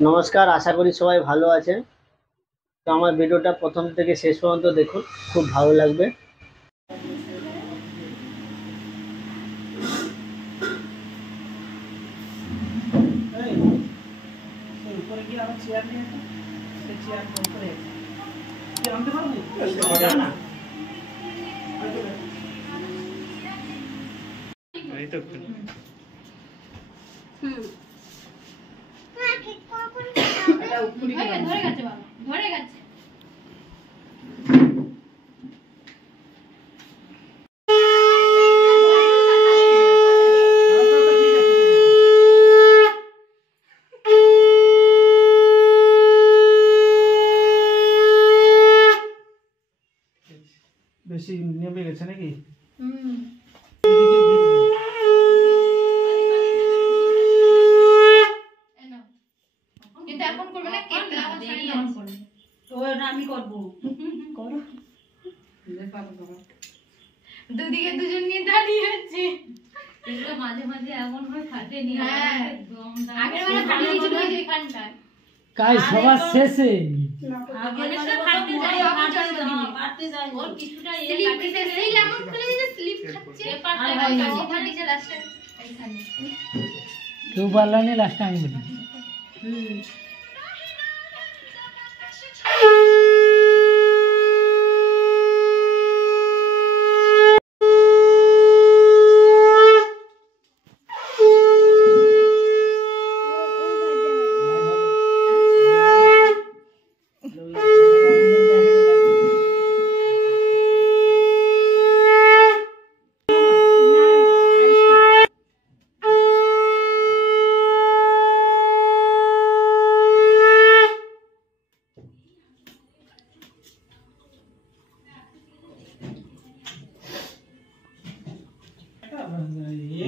নমস্কার, আশা করি সবাই ভালো আছেন। তো আমার ভিডিওটা প্রথম থেকে শেষ পর্যন্ত দেখুন, খুব ভালো লাগবে। বেশি নেমে গেছে নাকি? কিন্তু এখন করবে না, কেক না দেরি আছে। ওটা আমি করব। করো। দুদিকে দুজন নিয়ে দাঁড়িয়ে আছে। এগুলো মাঝে মাঝে এমন হয় ফাটেনি। হ্যাঁ। আগের বার ফাটিয়ে দিয়েছিল ওই যে এখানটায়। কাজ সবার শেষে আগের অনেক বার সময় ফাটতে যায়, আবার জন্মদিনে। ফাটতে যায়। ওর কিছুটা স্লিপ দিতে সেই লেমন খুলে দিতে স্লিপ খাচ্ছে। আর হয় না। কাছে ফাটিছে লাস্টে এইখানে। কেউ পারলো না, লাস্টে আমি বলি।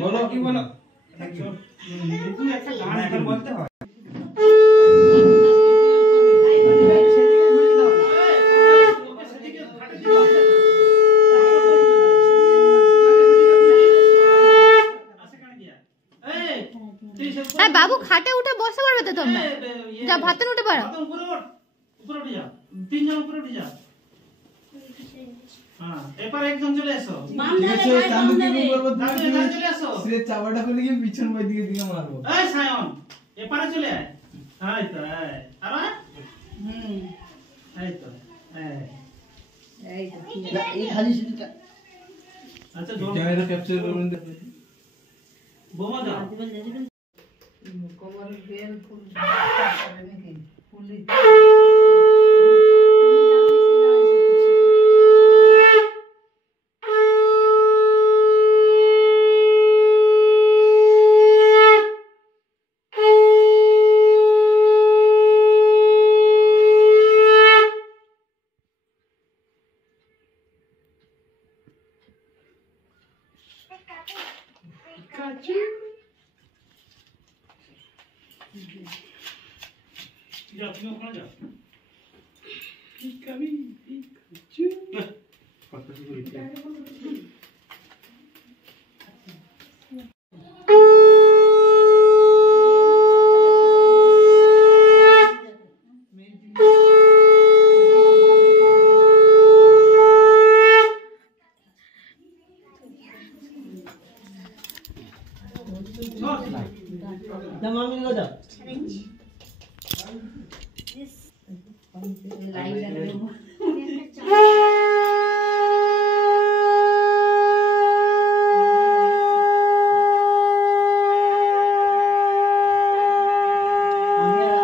বলো কি বলো একটা গান এখন বলতে হয়। বাবু খাটে উঠে বসে পড়বে তো তোমরা, যা ভাতে উঠে পারো। উপরে উঠে যাও, তিনজন উপরে উঠে যাও। হ্যাঁ, এবার একজন চলে এসো। ঠিক আছে, চান্দু কি করব? চলে এসো। সে চাবাটা খুলে গিয়ে পিছন বাই দিকে দিকে মারবো। এই সায়ন, এপারে চলে আয়। এই তো, এই। আর এই তো, এই। এই খালি শুধুটা আচ্ছা, ক্যামেরা ক্যাপচার করুন। বোমা দাও। কোমর বেল ফুল নাকি ফুলি যাও, তুমি ওখানে যাও। কথা শুরু হয়েছে। মামি দাও। লাইট লাগাবো।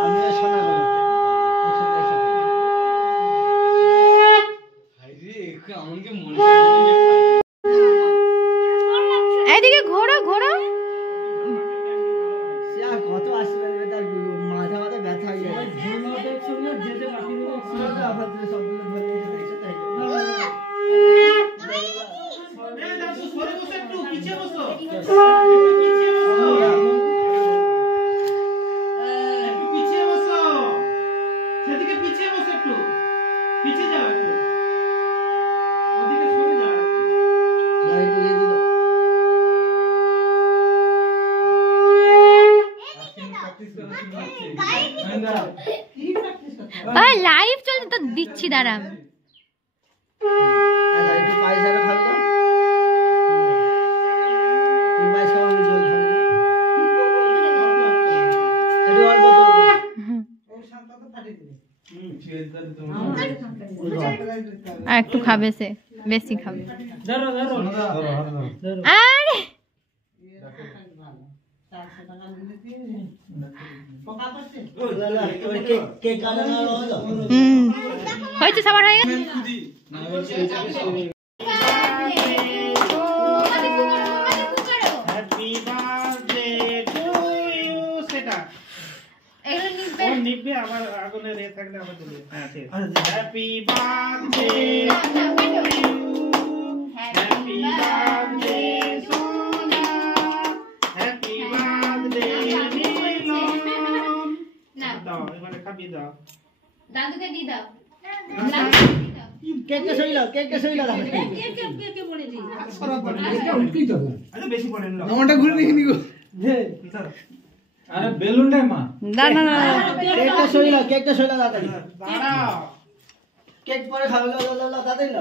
আমিও শোনা গেল। আমাকে মনে এদিকে ঘোরো ঘোরো। সে আর কত আসবে, তার মাথা ব্যথা হয়ে যায়। যেতে বাকি আবার সব লাইভ চলছে তো দিচ্ছি দাঁড়া একটু পায়েস আরো খাবি তো তুই পায়েস খাওয়া আমি জল খাবি একটু অল্প জল দে। আর একটু খাবে সে বেশি খাবে ধরো ধরো আরে কেক কাটানো হলো হয়েছে সবার হয়ে গেছে হ্যাপি বার্থডে টু ইউ সেটা ও নিবে আবার আগুনে রে থাকলে আবার দিবে হ্যাঁ ঠিক হ্যাপি বার্থডে হ্যাপি বার্থডে সোনা হ্যাপি বার্থডে মিলন দাও এবারে খাবি দাও দাদুকে দিয়ে দাও কেকটা সইলো আরে বেশি পড়ে না আমারটা ঘুরে দেখে নিগো আরে বেলুনটাই মা কেকটা সইলো তাড়াতাড়ি দাঁড়াও কেক পরে খাবে তাড়াতাড়ি লো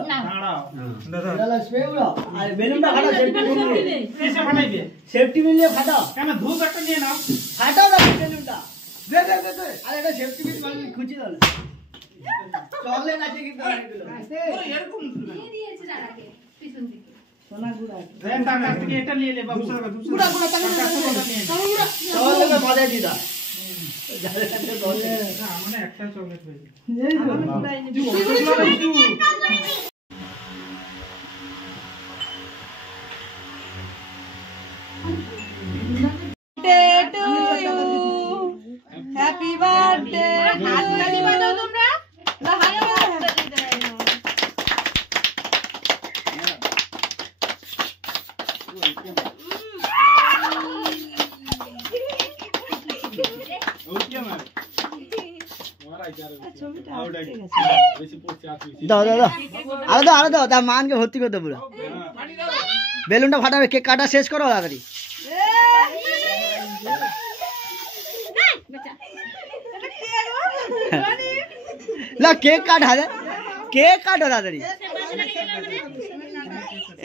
দাঁড়াও লালা স্প্রে উড়ো আর বেলুনটা ফাটাও সেফটি মিলিয়ে কিসে ফাটাইবে সেফটি মিলিয়ে ফাটাও কেন ধূপ একটা নিয়ে নাও ফাটাও না বেলুনটা দে আরে এটা সেফটি মিল মানে খুঁজি দাও চকলেট আছে কিন্তু অনেকগুলো ও এরকম দিয়ে দিয়েছে দাদাকে পিছন দিকে দেন তার কাছ থেকে এটা নিয়ে নে বাবু গুড়া চকলেট মজা দিদা যাদের কাছে বলে না মানে একটা চকলেট হয়েছে হ্যাপি বার্থডে হাততালি বাজাও তোমরা দাও আরো দাও তার মানকে ভর্তি করতে পুরো বেলুনটা ফাটাবে কেক কাটা শেষ করো তাড়াতাড়ি লা কেক কাটা তাড়াতাড়ি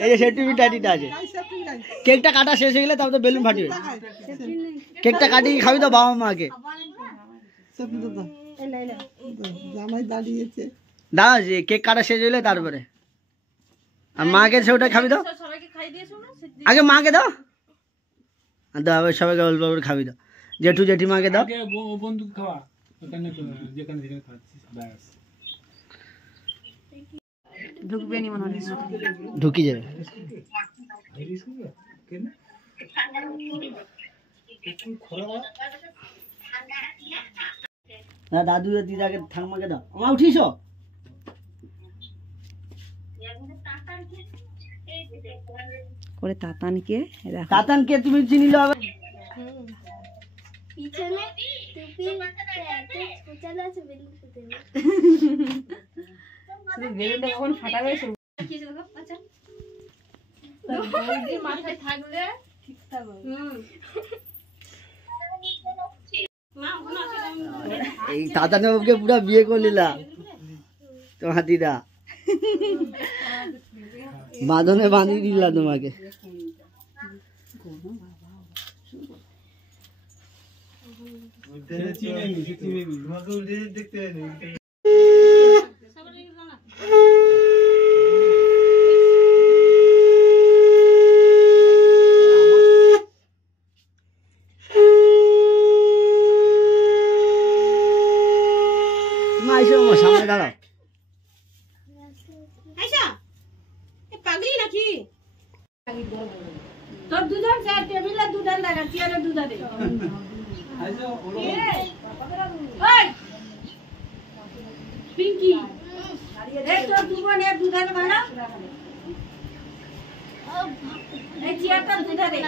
এই যে সেফটি আছে কেকটা কাটা শেষ হয়ে গেলে তারপর বেলুন ফাটিবে কেকটা কাটিয়ে খাবি তো বাবা মাকে দাও যে কেক কাটা শেষ হইলে তারপরে আর মাকে সেটা খাবি দাও আগে মাকে দাও আর দাও আবার সবাইকে অল্প করে খাবি দাও জেঠু জেঠিমাকে দাও বন্ধু খাওয়া ওখানে যেখানে খাচ্ছিস ব্যাস ঢুকি যাবে না দাদু দিদাকে ঠাকুমাকে দাও আমার উঠিস করে তাতানকে তাতানকে তুমি চিনিলে হবে পিছনে টুপি এত ছোচালো আছে বেলুন ফুটে বেলুনটা কখন ফাটাবে আচ্ছা মাথায় থাকলে ঠিকঠাক হবে এই তাতানকে পুরো বিয়ে করলিলা তোমার দিদা বাঁধনে বাঁধিয়ে দিলা তোমাকে সামনে দাঁড়াও তোর দুধন স্যার টেবিলে দুধন লাগা চেয়ারে দুধ দে ওই পিঙ্কি এই তোর দুবন এর দুধন বানা এই চেয়ারটা দুধ দে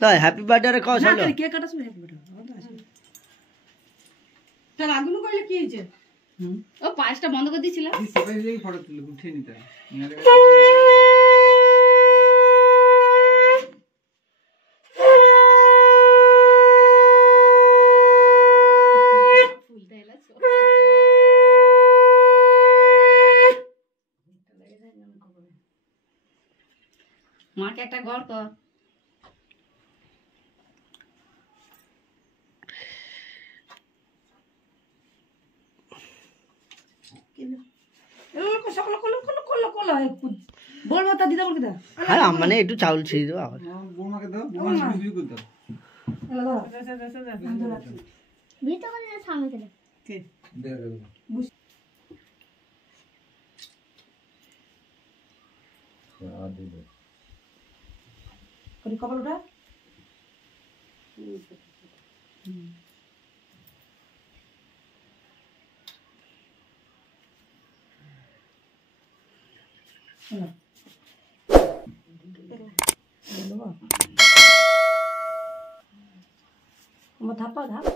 তাই হ্যাপি বার্থডে কস হলো কে কাটাছ হ্যাপি বার্থডে তার আগুন কইলে কি হইছে ও পাঁচটা বন্ধ করে দিয়েছিলাম সবাই মিলে ফটো তুলে উঠিয়ে নিতে আমাকে একটা গল্প কর। বলবো তা দিদা বলকে দাও। হ্যাঁ মানে একটু চাউল ছিঁড়ে দেবো আবার। বৌমাকে দাও, বৌমা বিক্রি করে দাও। ভিতরে করে সামনে চলে দে, দে, দে। কপাল ওটা আমার ধাপা ধাপ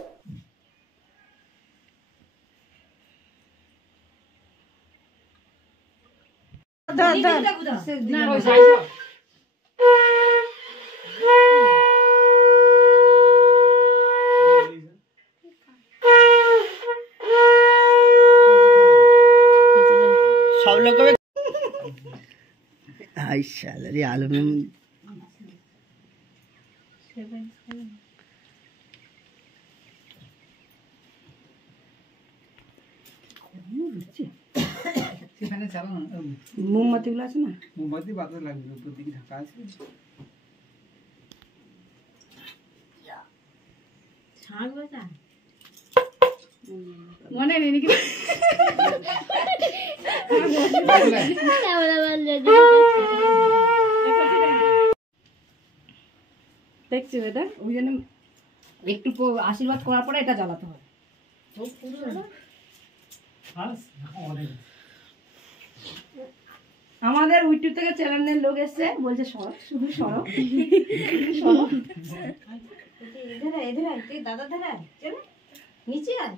সব লোক হাই স্যালারি আলু মেম সেখানে চালানো মোমবাতি গুলো আছে না মোমবাতি বাতাস লাগবে, উপর দিকে ঢাকা আছে। মনে নেই নাকি দেখছি এটা ওই জন্য একটু আশীর্বাদ করার পরে এটা জ্বালাতে হবে। আমাদের ইউটিউব থেকে চ্যানেলের লোক এসছে বলছে সর শুধু সরো সরো এধারে এধারে তুই দাদা ধারে চলে নিচে আয়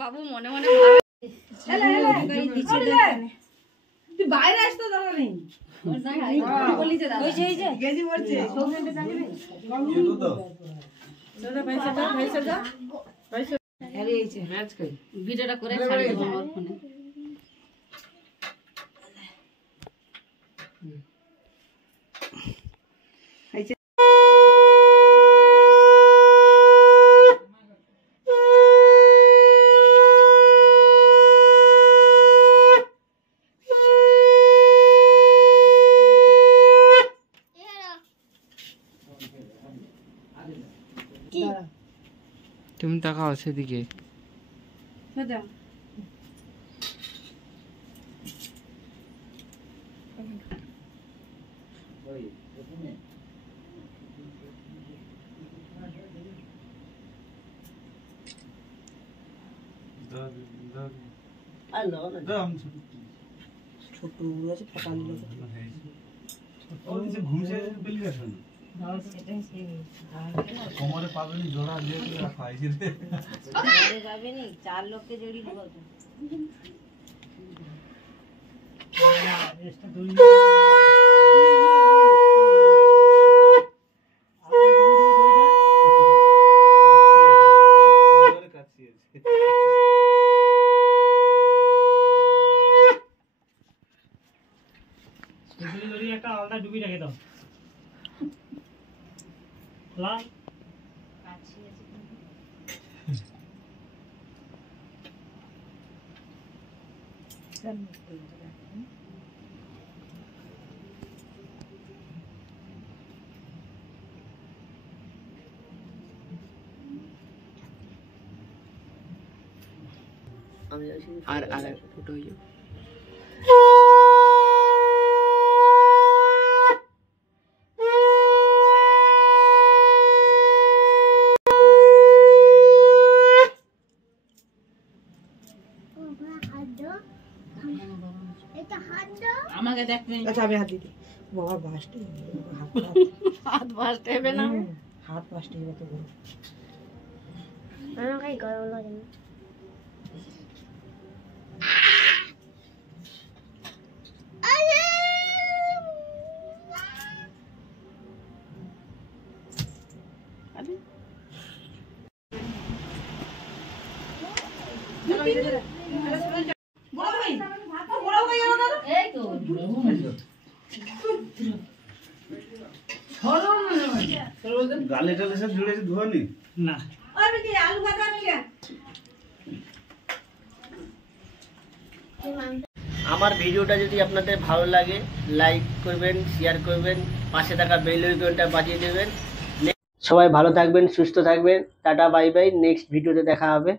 বাবু মনে মনে তুই বাইরে আসতে দরকার নেই ভিডিওটা করে ছাড়ি দেবো আমার ফোনে। তুমি তাকাও সেদিকে। কোমরে পাবেনি জোড়া দিয়ে রাখা হয়েছে যাবেনি 4 লোককে জড়িয়ে দেবো একটা আলাদা ডুবি রেখে দাও লাল আর আর এক ফুটো হইও। আমাকে দেখবে আচ্ছা আমি হাত দিতে বাবা বাসটা হাত বাসতে হবে না হাত বাসটা হবে তো আমাকে গরম লাগে না এই তো গালে টালে সব জুড়েছে ধোয়ানি না আলু ভাজা নিয়ে আমার ভিডিওটা যদি আপনাদের ভালো লাগে লাইক করবেন, শেয়ার করবেন, পাশে থাকা বেল আইকনটা বাজিয়ে দেবেন। সবাই ভালো থাকবেন, সুস্থ থাকবেন। টাটা বাই বাই, নেক্সট ভিডিওতে দেখা হবে।